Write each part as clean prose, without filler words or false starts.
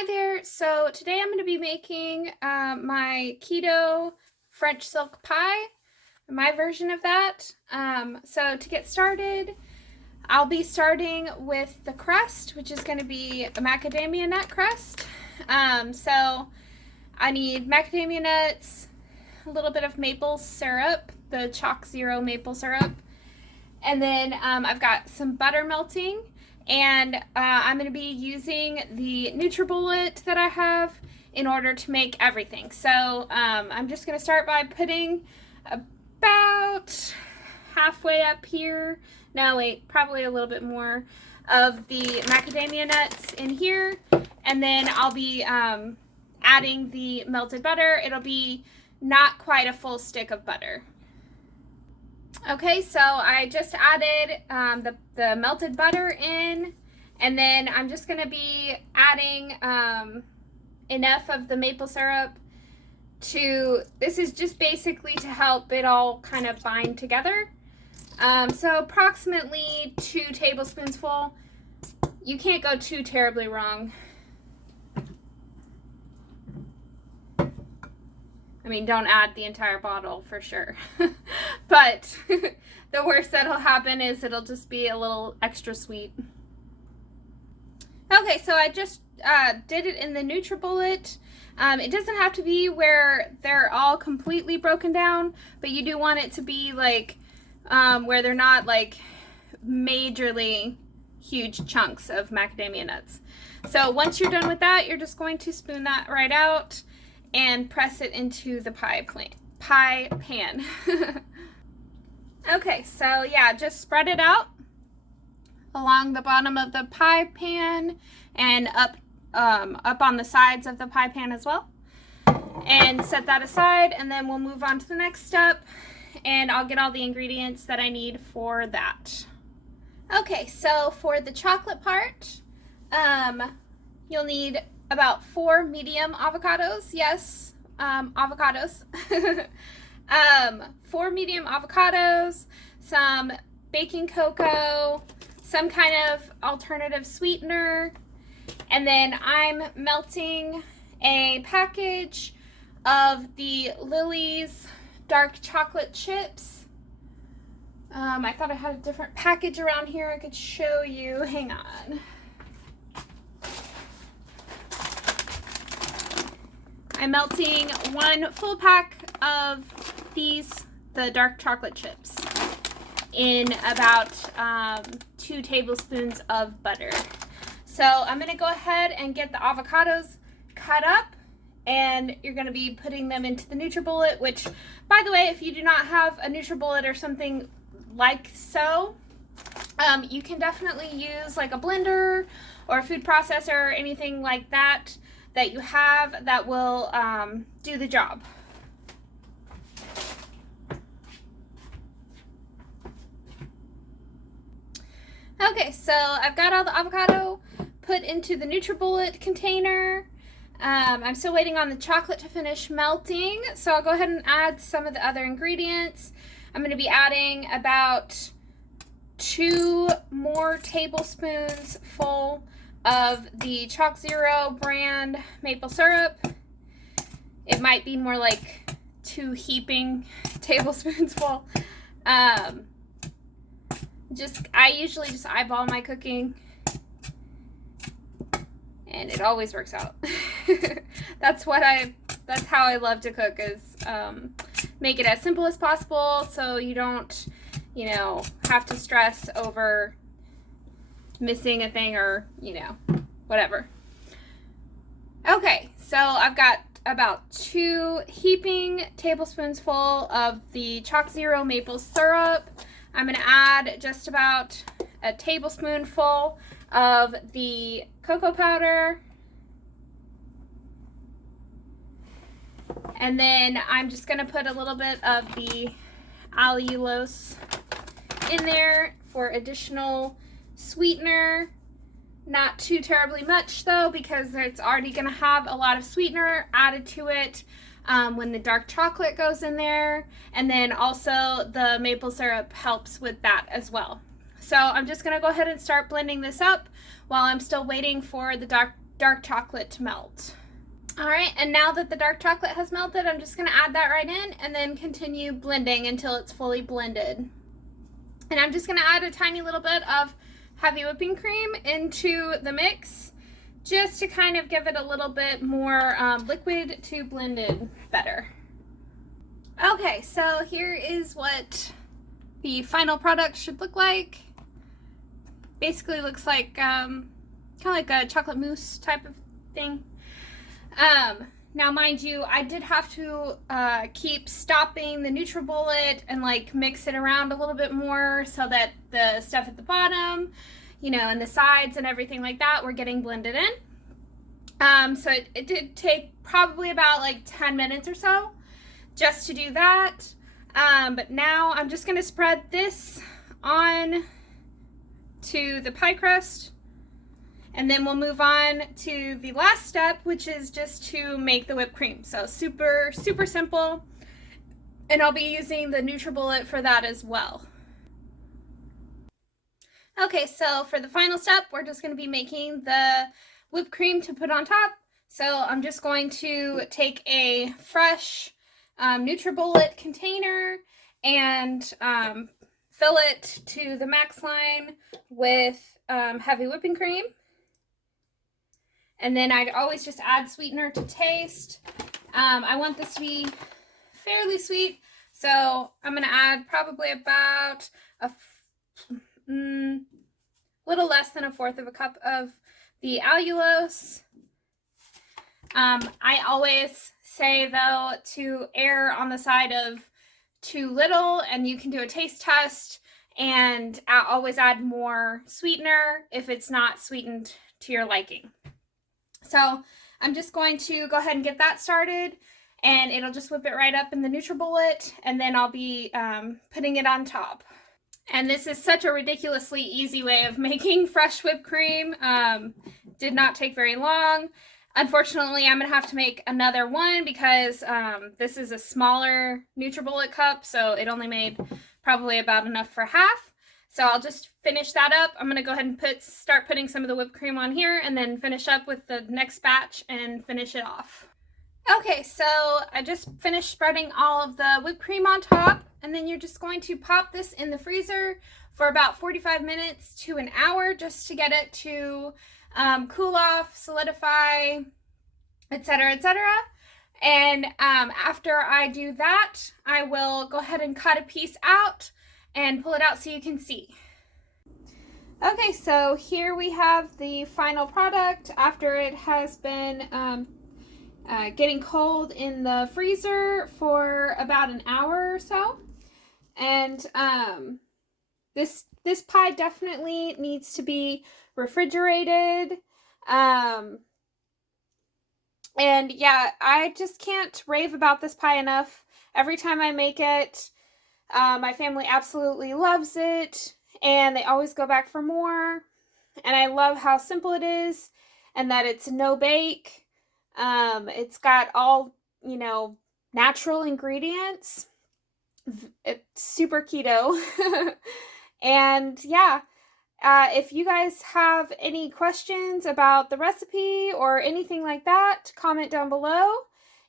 Hi there. So today I'm going to be making my keto French silk pie, my version of that. So to get started, I'll be starting with the crust, which is going to be a macadamia nut crust. So I need macadamia nuts, a little bit of maple syrup, the Chalk Zero maple syrup, and then I've got some butter melting. And I'm going to be using the NutriBullet that I have in order to make everything. So I'm just going to start by putting about halfway up here, no wait, probably a little bit more of the macadamia nuts in here. And then I'll be adding the melted butter. It'll be not quite a full stick of butter. Okay, so I just added the melted butter in, and then I'm just going to be adding enough of the maple syrup this is just basically to help it all kind of bind together. So approximately 2 tablespoons full. You can't go too terribly wrong. I mean, don't add the entire bottle for sure. But the worst that'll happen is it'll just be a little extra sweet. Okay, so I just did it in the NutriBullet. It doesn't have to be where they're all completely broken down, but you do want it to be like where they're not like majorly huge chunks of macadamia nuts. So once you're done with that, you're just going to spoon that right out and press it into the pie pan. Okay, so yeah, just spread it out along the bottom of the pie pan and up on the sides of the pie pan as well. And set that aside, and then we'll move on to the next step, and I'll get all the ingredients that I need for that. Okay, so for the chocolate part, you'll need about 4 medium avocados. Yes, avocados. 4 medium avocados, some baking cocoa, some kind of alternative sweetener, and then I'm melting a package of the Lily's dark chocolate chips. I thought I had a different package around here I could show you. Hang on. I'm melting 1 full pack of the dark chocolate chips in about 2 tablespoons of butter. So I'm going to go ahead and get the avocados cut up, and you're going to be putting them into the NutriBullet, which, by the way, if you do not have a NutriBullet or something like so, you can definitely use like a blender or a food processor or anything like that you have that will do the job. Okay, so I've got all the avocado put into the NutriBullet container. I'm still waiting on the chocolate to finish melting, so I'll go ahead and add some of the other ingredients. I'm going to be adding about 2 more tablespoons full of the Chalk Zero brand maple syrup. It might be more like 2 heaping tablespoons full. I usually just eyeball my cooking, and it always works out. That's how I love to cook, is make it as simple as possible so you don't, have to stress over missing a thing or, whatever. Okay, so I've got about 2 heaping tablespoons full of the Chalk Zero maple syrup. I'm going to add just about a tablespoonful of the cocoa powder. And then I'm just going to put a little bit of the allulose in there for additional sweetener. Not too terribly much though, because it's already going to have a lot of sweetener added to it when the dark chocolate goes in there. And then also the maple syrup helps with that as well. So I'm just going to go ahead and start blending this up while I'm still waiting for the dark dark chocolate to melt. All right, and now that the dark chocolate has melted, I'm just gonna add that right in and then continue blending until it's fully blended. And I'm just gonna add a tiny little bit of heavy whipping cream into the mix just to kind of give it a little bit more liquid to blend in better. Okay, so here is what the final product should look like. Basically looks like kind of like a chocolate mousse type of thing. Now mind you, I did have to keep stopping the NutriBullet and like mix it around a little bit more so that the stuff at the bottom, you know, and the sides and everything like that were getting blended in. So it did take probably about like 10 minutes or so just to do that. But now I'm just gonna spread this on to the pie crust. And then we'll move on to the last step, which is just to make the whipped cream. So super, super simple. And I'll be using the NutriBullet for that as well. Okay, so for the final step, we're just going to be making the whipped cream to put on top. So I'm just going to take a fresh NutriBullet container and fill it to the max line with heavy whipping cream. And then I'd always just add sweetener to taste. I want this to be fairly sweet, so I'm going to add probably about a little less than 1/4 of a cup of the allulose. I always say, though, to err on the side of too little, and you can do a taste test and always add more sweetener if it's not sweetened to your liking. So I'm just going to go ahead and get that started, and it'll just whip it right up in the NutriBullet, and then I'll be putting it on top. And this is such a ridiculously easy way of making fresh whipped cream. Did not take very long. Unfortunately, I'm going to have to make another one because this is a smaller NutriBullet cup, so it only made probably about enough for half. So I'll just finish that up. I'm going to go ahead and start putting some of the whipped cream on here and then finish up with the next batch and finish it off. Okay, so I just finished spreading all of the whipped cream on top, and then you're just going to pop this in the freezer for about 45 minutes to an hour just to get it to cool off, solidify, etc., etc. And after I do that, I will go ahead and cut a piece out and pull it out so you can see. Okay, so here we have the final product after it has been getting cold in the freezer for about an hour or so. And this pie definitely needs to be refrigerated. And yeah, I just can't rave about this pie enough. Every time I make it, my family absolutely loves it, and they always go back for more. And I love how simple it is, and that it's no bake. It's got all, you know, natural ingredients. It's super keto. And yeah, if you guys have any questions about the recipe or anything like that, comment down below.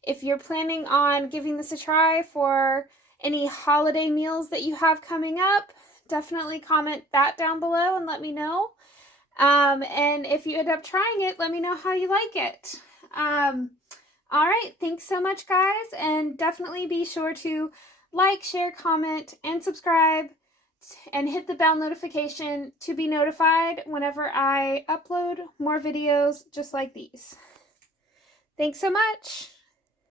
If you're planning on giving this a try for any holiday meals that you have coming up, definitely comment that down below and let me know. And if you end up trying it, let me know how you like it. All right, thanks so much, guys, and definitely be sure to like, share, comment, and subscribe, and hit the bell notification to be notified whenever I upload more videos just like these. Thanks so much.